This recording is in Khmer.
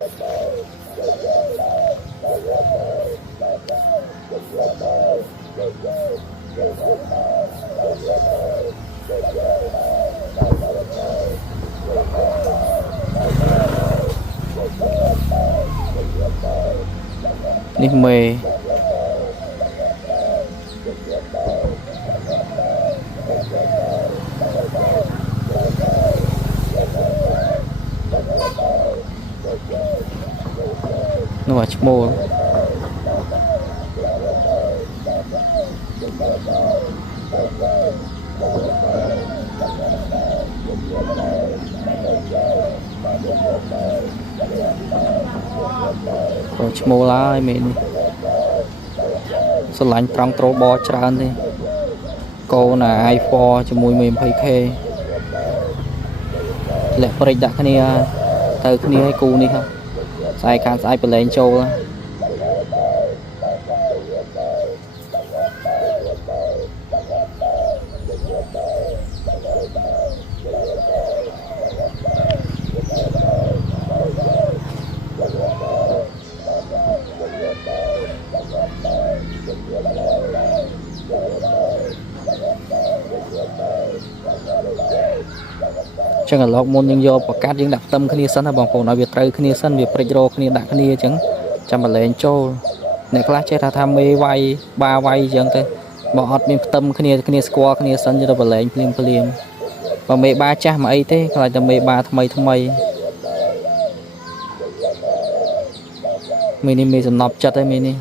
នេះមេ nóឈ្មោះ ឈ្មោះឡើយមែនស្រឡាញ់ត្រង់ត្រូបច្រើនទេកូន i4 ជាមួយ 20k លាក់ព្រិចដាក់គ្នាទៅគ្នាឲ្យគូនេះស្អែកខាងស្អែកប្រឡែងចូល ចឹងឥឡូវមុនយើងយកប្រកាសយើងដាក់ខ្ទឹមគ្នាសិនណាបងប្អូនឲ្យវាត្រូវគ្នាសិនវាព្រិចរគ្នាដាក់គ្នាអញ្ចឹងចាំប្រឡែងចូលអ្នកខ្លះចេះថាមេវាយបាវាយអញ្ចឹងទៅបើអត់មានខ្ទឹមគ្នាស្គាល់គ្នាសិនទៅប្រឡែងភ្លាមបើមេបាចាស់មកអីទេខ្លាចតែមេបាថ្មីមេនេះមេសំណប់ចិត្តហើយមេនេះ